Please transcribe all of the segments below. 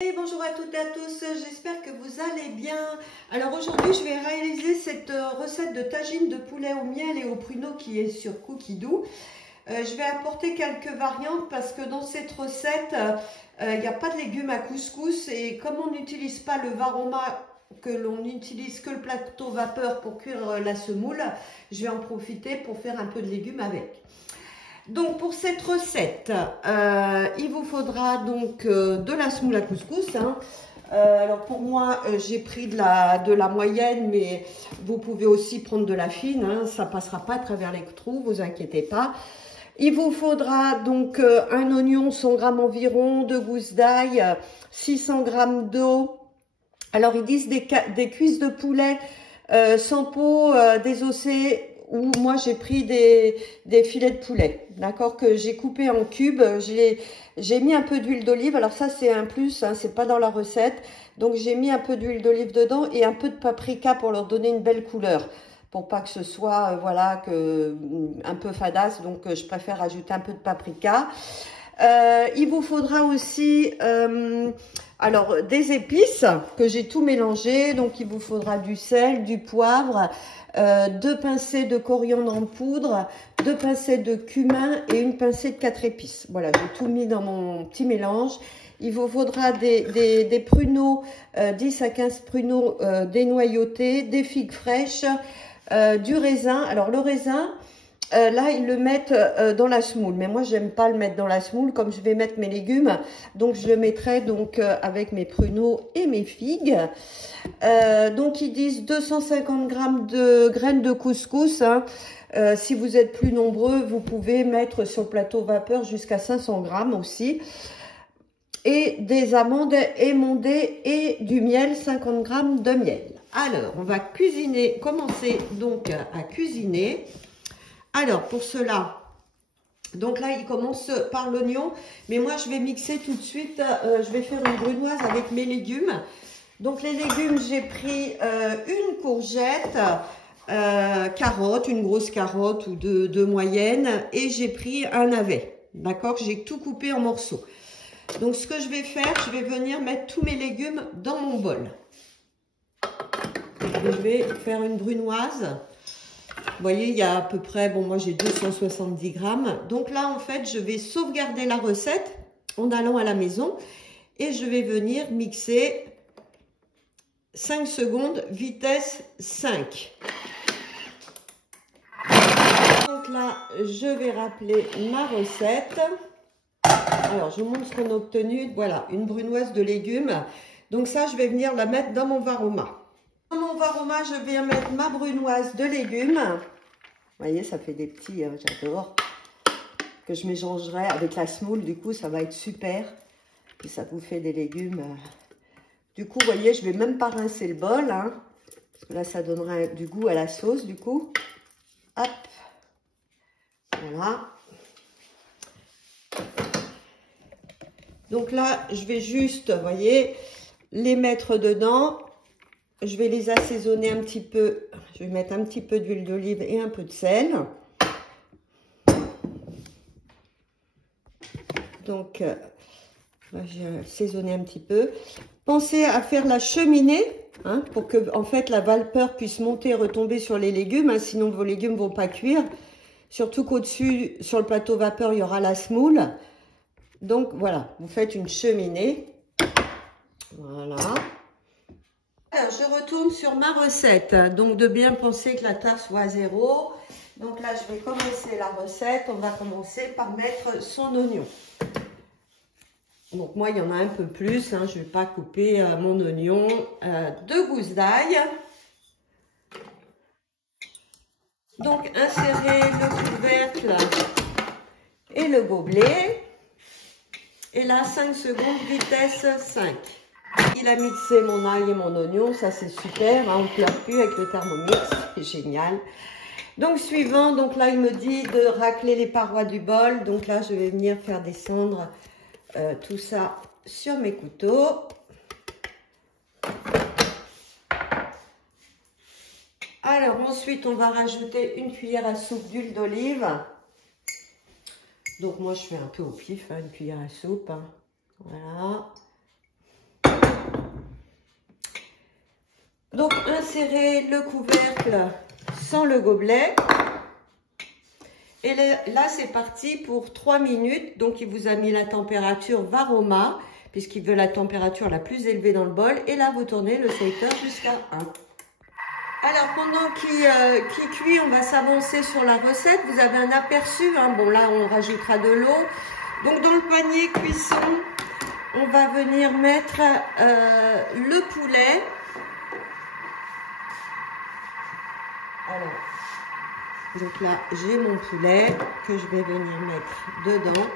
Et bonjour à toutes et à tous, j'espère que vous allez bien. Alors aujourd'hui je vais réaliser cette recette de tagine de poulet au miel et au pruneau qui est sur Cookidoo. Je vais apporter quelques variantes parce que dans cette recette il n'y a pas de légumes à couscous et comme on n'utilise pas le varoma, que l'on n'utilise que le plateau vapeur pour cuire la semoule, je vais en profiter pour faire un peu de légumes avec. Donc pour cette recette, il vous faudra donc de la semoule à couscous. Alors pour moi, j'ai pris de la moyenne, mais vous pouvez aussi prendre de la fine. Ça passera pas à travers les trous, vous inquiétez pas. Il vous faudra donc un oignon, 100 g environ, 2 gousses d'ail, 600 g d'eau. Alors ils disent des cuisses de poulet sans peau, désossées. Ou moi j'ai pris des filets de poulet, d'accord, que j'ai coupé en cubes. J'ai mis un peu d'huile d'olive. Alors ça c'est un plus, c'est pas dans la recette. Donc j'ai mis un peu d'huile d'olive dedans et un peu de paprika pour leur donner une belle couleur, pour pas que ce soit voilà un peu fadasse. Donc je préfère ajouter un peu de paprika. Il vous faudra aussi alors des épices que j'ai tout mélangé. Donc il vous faudra du sel, du poivre, 2 pincées de coriandre en poudre, 2 pincées de cumin et une pincée de 4 épices. Voilà, j'ai tout mis dans mon petit mélange. Il vous faudra des pruneaux, 10 à 15 pruneaux dénoyautés, des figues fraîches, du raisin. Alors le raisin, là ils le mettent dans la semoule, mais moi j'aime pas le mettre dans la semoule comme je vais mettre mes légumes, donc je le mettrai donc avec mes pruneaux et mes figues. Donc ils disent 250 g de graines de couscous. Si vous êtes plus nombreux, vous pouvez mettre sur le plateau vapeur jusqu'à 500 g aussi. Et des amandes émondées et du miel, 50 g de miel. Alors on va commencer donc à cuisiner. Alors pour cela, donc là il commence par l'oignon, mais moi je vais mixer tout de suite, je vais faire une brunoise avec mes légumes. Donc les légumes, j'ai pris une courgette, carotte, une grosse carotte ou deux moyennes, et j'ai pris un navet, d'accord, j'ai tout coupé en morceaux. Donc ce que je vais faire, je vais venir mettre tous mes légumes dans mon bol. Je vais faire une brunoise. Vous voyez, il y a à peu près, bon moi j'ai 270 g. Donc là en fait, je vais sauvegarder la recette en allant à la maison et je vais venir mixer 5 secondes, vitesse 5. Donc là, je vais rappeler ma recette. Alors, je vous montre ce qu'on a obtenu. Voilà, une brunoise de légumes. Donc ça, je vais venir la mettre dans mon varoma. Dans mon varoma, je vais mettre ma brunoise de légumes. Vous voyez, ça fait des petits, j'adore, que je mélangerai avec la semoule. Du coup, ça va être super. Et ça vous fait des légumes. Du coup, vous voyez, je vais même pas rincer le bol, parce que là, ça donnera du goût à la sauce, du coup. Hop. Voilà. Donc là, je vais juste, vous voyez, les mettre dedans. Je vais les assaisonner un petit peu. Je vais mettre un petit peu d'huile d'olive et un peu de sel. Donc, j'ai assaisonné un petit peu. Pensez à faire la cheminée, pour que en fait la vapeur puisse monter et retomber sur les légumes, sinon vos légumes ne vont pas cuire. Surtout qu'au-dessus, sur le plateau vapeur, il y aura la semoule. Donc voilà, vous faites une cheminée. Voilà. Alors, je retourne sur ma recette. Donc de bien penser que la tarte soit à 0. Donc là, je vais commencer la recette. On va commencer par mettre son oignon. Donc moi, il y en a un peu plus. Je ne vais pas couper mon oignon. 2 gousses d'ail. Donc insérer le couvercle et le gobelet. Et là, 5 secondes, vitesse 5. Il a mixé mon ail et mon oignon. Ça, c'est super. On ne pleure plus avec le Thermomix. C'est génial. Donc suivant, donc là, il me dit de racler les parois du bol. Donc là, je vais venir faire descendre tout ça sur mes couteaux. Alors ensuite, on va rajouter une cuillère à soupe d'huile d'olive. Donc moi, je fais un peu au pif, une cuillère à soupe. Voilà. Donc, insérez le couvercle sans le gobelet. Et là, c'est parti pour 3 minutes. Donc, il vous a mis la température Varoma, puisqu'il veut la température la plus élevée dans le bol. Et là, vous tournez le sweater jusqu'à 1. Alors, pendant qu'il cuit, on va s'avancer sur la recette. Vous avez un aperçu. Hein. Bon, là, on rajoutera de l'eau. Donc, dans le panier cuisson, on va venir mettre le poulet. Alors, donc là, j'ai mon poulet que je vais venir mettre dedans.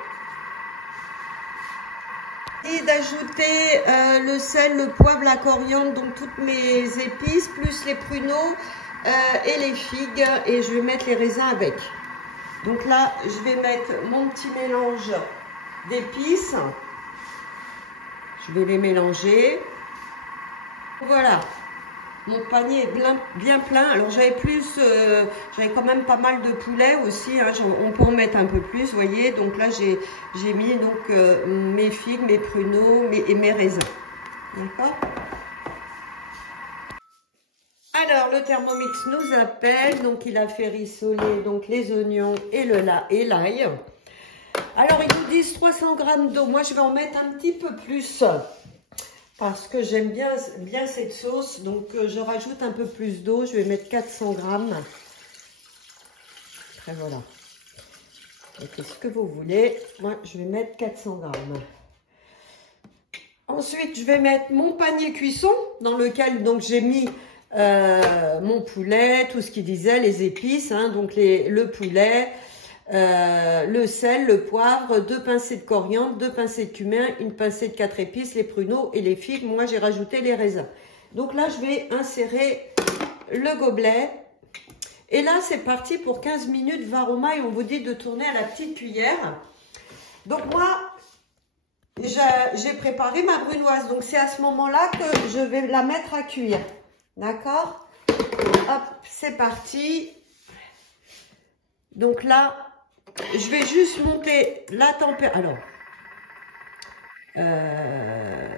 Et d'ajouter le sel, le poivre, la coriandre, donc toutes mes épices, plus les pruneaux et les figues. Et je vais mettre les raisins avec. Donc là, je vais mettre mon petit mélange d'épices. Je vais les mélanger. Voilà. Mon panier est bien plein. Alors j'avais quand même pas mal de poulet aussi. Hein. On peut en mettre un peu plus, vous voyez. Donc là j'ai mis donc mes figues, mes pruneaux et mes raisins. D'accord. Alors le Thermomix nous appelle. Donc il a fait rissoler donc les oignons et l'ail. Alors ils nous disent 300 g d'eau. Moi je vais en mettre un petit peu plus. Parce que j'aime bien cette sauce, donc je rajoute un peu plus d'eau. Je vais mettre 400 grammes. Après voilà. Qu'est-ce que vous voulez? Moi, je vais mettre 400 grammes. Ensuite, je vais mettre mon panier cuisson dans lequel donc j'ai mis mon poulet, tout ce qu'il disait, les épices, hein, donc le poulet. Le sel, le poivre, 2 pincées de coriandre, 2 pincées de cumin, une pincée de 4 épices, les pruneaux et les figues. Moi, j'ai rajouté les raisins. Donc là, je vais insérer le gobelet. Et là, c'est parti pour 15 minutes Varoma et on vous dit de tourner à la petite cuillère. Donc moi, j'ai préparé ma brunoise. Donc c'est à ce moment-là que je vais la mettre à cuire. D'accord? Hop, c'est parti. Donc là, je vais juste monter la température. Alors,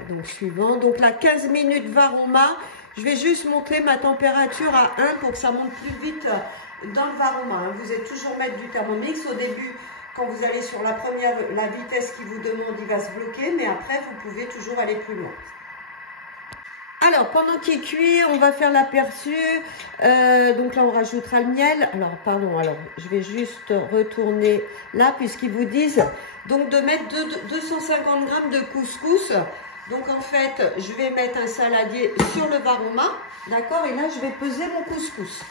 donc suivant. Donc là, 15 minutes Varoma. Je vais juste monter ma température à 1 pour que ça monte plus vite dans le Varoma. Hein. Vous êtes toujours maître du Thermomix. Au début, quand vous allez sur la vitesse qu'il vous demande, il va se bloquer. Mais après, vous pouvez toujours aller plus loin. Alors, pendant qu'il cuit, on va faire l'aperçu. Donc là, on rajoutera le miel. Alors, pardon, je vais juste retourner là, puisqu'ils vous disent donc de mettre 250 grammes de couscous. Donc, en fait, je vais mettre un saladier sur le Varoma. D'accord? Et là, je vais peser mon couscous.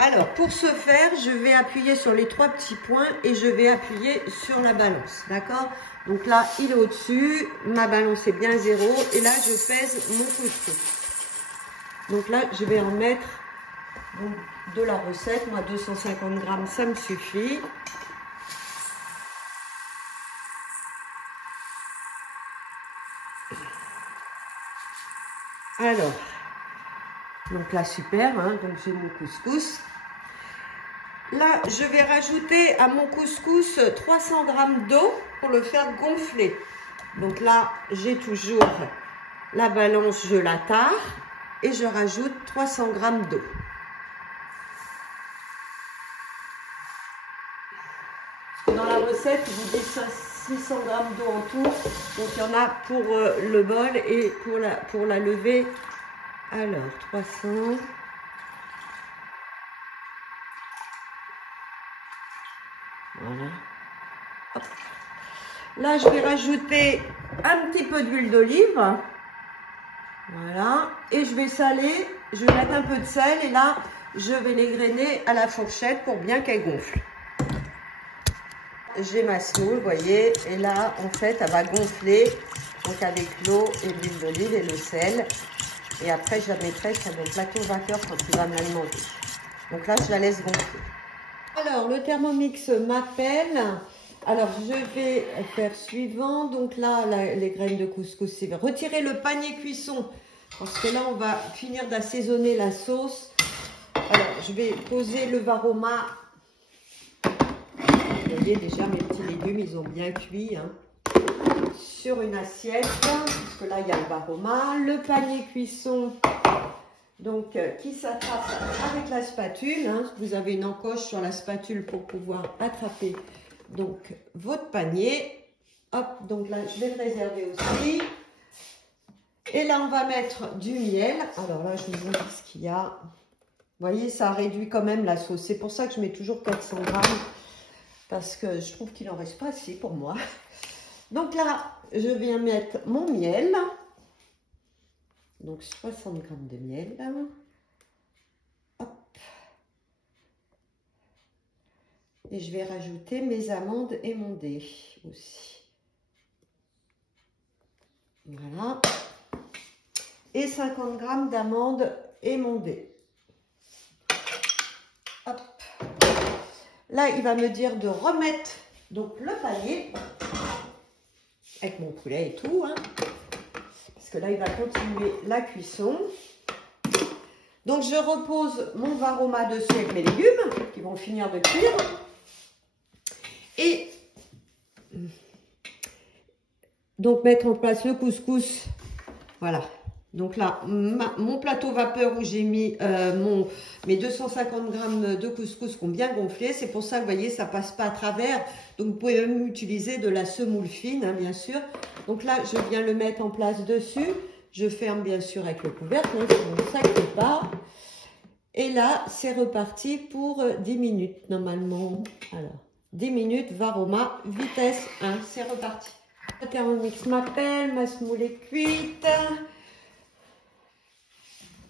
Alors, pour ce faire, je vais appuyer sur les 3 petits points et je vais appuyer sur la balance. D'accord? Donc là, il est au-dessus, ma balance est bien 0 et là, je pèse mon couscous. Donc là, je vais en mettre de la recette. Moi, 250 grammes, ça me suffit. Alors, donc là, super, hein, donc j'ai mon couscous. Là, je vais rajouter à mon couscous 300 grammes d'eau pour le faire gonfler. Donc là, j'ai toujours la balance, je la tare et je rajoute 300 grammes d'eau. Dans la recette, il vous dit 600 grammes d'eau en tout. Donc il y en a pour le bol et pour la levée. Alors, 300. Voilà. Hop. Là, je vais rajouter un petit peu d'huile d'olive. Voilà. Et je vais saler. Je vais mettre un peu de sel. Et là, je vais les grainer à la fourchette pour bien qu'elles gonflent. J'ai ma semoule, vous voyez. Et là, en fait, elle va gonfler. Donc, avec l'eau et l'huile d'olive et le sel. Et après, je la mettrai sur mon plateau vapeur quand il va me l'alimenter. Donc là, je la laisse gonfler. Alors, le Thermomix m'appelle. Alors, je vais faire suivant. Donc là, les graines de couscous, c'est retirer le panier cuisson. Parce que là, on va finir d'assaisonner la sauce. Alors, je vais poser le Varoma. Vous voyez déjà, mes petits légumes, ils ont bien cuit. Hein, sur une assiette. puisque là, il y a le varoma. Le panier cuisson, donc, qui s'attrape avec la spatule. Hein. Vous avez une encoche sur la spatule pour pouvoir attraper donc votre panier. Hop, donc là, je vais le réserver aussi. Et là, on va mettre du miel. Alors là, je vous montre ce qu'il y a. Vous voyez, ça réduit quand même la sauce. C'est pour ça que je mets toujours 400 grammes. Parce que je trouve qu'il n'en reste pas assez pour moi. Donc là, je viens mettre mon miel. Donc 60 grammes de miel. Hop. Et je vais rajouter mes amandes émondées aussi. Voilà. Et 50 grammes d'amandes émondées. Hop. Là, il va me dire de remettre donc le panier avec mon poulet et tout. Hein, parce que là, il va continuer la cuisson. Donc, je repose mon varoma dessus avec mes légumes qui vont finir de cuire. Et donc, mettre en place le couscous. Voilà. Donc là, mon plateau vapeur où j'ai mis mes 250 grammes de couscous qui ont bien gonflé. C'est pour ça que vous voyez, ça passe pas à travers. Donc vous pouvez même utiliser de la semoule fine, hein, bien sûr. Donc là, je viens le mettre en place dessus. Je ferme bien sûr avec le couvercle, hein, sinon ça ne fait pas. Et là, c'est reparti pour 10 minutes normalement. Alors, 10 minutes, varoma, vitesse 1, c'est reparti. Le Thermomix m'appelle, ma semoule est cuite.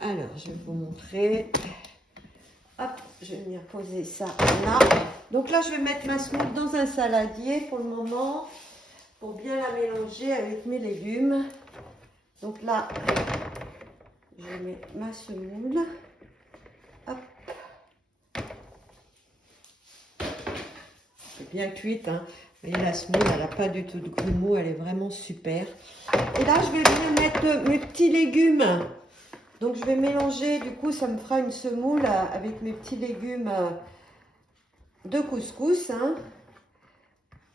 Alors, je vais vous montrer. Hop, je vais venir poser ça là. Donc là, je vais mettre ma semoule dans un saladier pour le moment, pour bien la mélanger avec mes légumes. Donc là, je mets ma semoule. Hop. C'est bien cuite, hein. Vous voyez, la semoule, elle n'a pas du tout de grumeaux, elle est vraiment super. Et là, je vais venir mettre mes petits légumes. Donc, je vais mélanger, du coup, ça me fera une semoule avec mes petits légumes de couscous. Hein.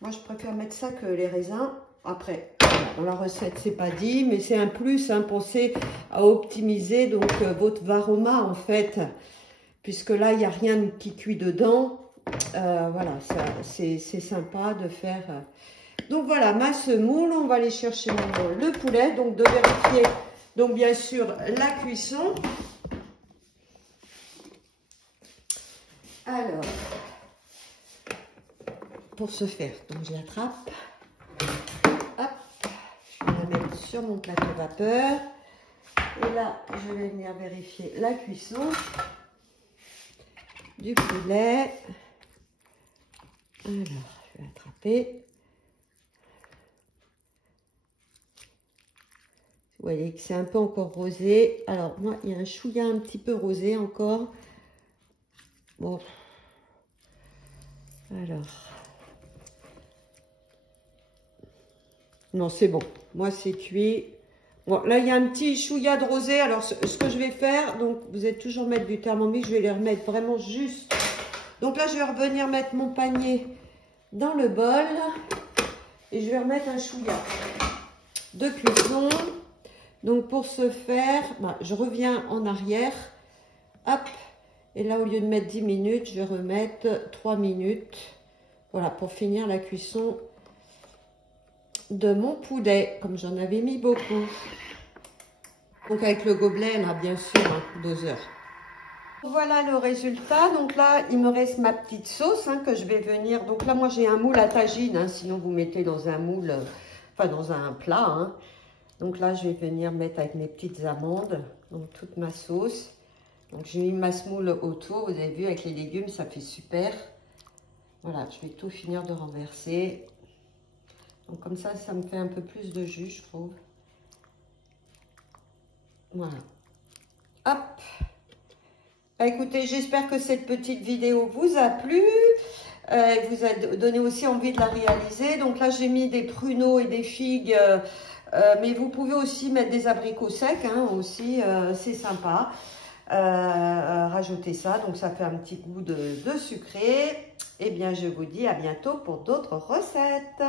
Moi, je préfère mettre ça que les raisins. Après, dans la recette, c'est pas dit, mais c'est un plus. Hein, pensez à optimiser donc votre varoma, en fait, puisque là, il n'y a rien qui cuit dedans. Voilà, c'est sympa de faire. Donc, voilà, ma semoule. On va aller chercher le poulet. Donc, de vérifier... Donc, bien sûr, la cuisson. Alors, pour ce faire, donc je l'attrape. Hop, je vais la mettre sur mon plateau vapeur. Et là, je vais venir vérifier la cuisson du poulet. Alors, je vais l'attraper. Vous voyez que c'est un peu encore rosé. Alors, moi, il y a un chouïa un petit peu rosé encore. Bon. Alors. Non, c'est bon. Moi, c'est cuit. Bon, là, il y a un petit chouïa de rosé. Alors, ce que je vais faire, donc, vous êtes toujours mettre du Thermomix. Je vais les remettre vraiment juste. Donc là, je vais revenir mettre mon panier dans le bol. Et je vais remettre un chouïa de cuisson. Donc, pour ce faire, bah, je reviens en arrière. Hop. Et là, au lieu de mettre 10 minutes, je vais remettre 3 minutes. Voilà, pour finir la cuisson de mon poulet, comme j'en avais mis beaucoup. Donc, avec le gobelet, là, bien sûr, hein, doseur. Voilà le résultat. Donc là, il me reste ma petite sauce hein, que je vais venir. Donc là, moi, j'ai un moule à tagine. Hein, sinon, vous mettez dans un moule, enfin, dans un plat. Hein. Donc là, je vais venir mettre avec mes petites amandes, donc toute ma sauce. Donc j'ai mis ma semoule autour, vous avez vu avec les légumes, ça fait super. Voilà, je vais tout finir de renverser. Donc comme ça me fait un peu plus de jus, je trouve. Voilà. Hop. Bah, écoutez, j'espère que cette petite vidéo vous a plu. Vous a donné aussi envie de la réaliser. Donc là, j'ai mis des pruneaux et des figues. Mais vous pouvez aussi mettre des abricots secs, hein, aussi, c'est sympa. Rajouter ça, donc ça fait un petit goût de sucré. Et bien, je vous dis à bientôt pour d'autres recettes.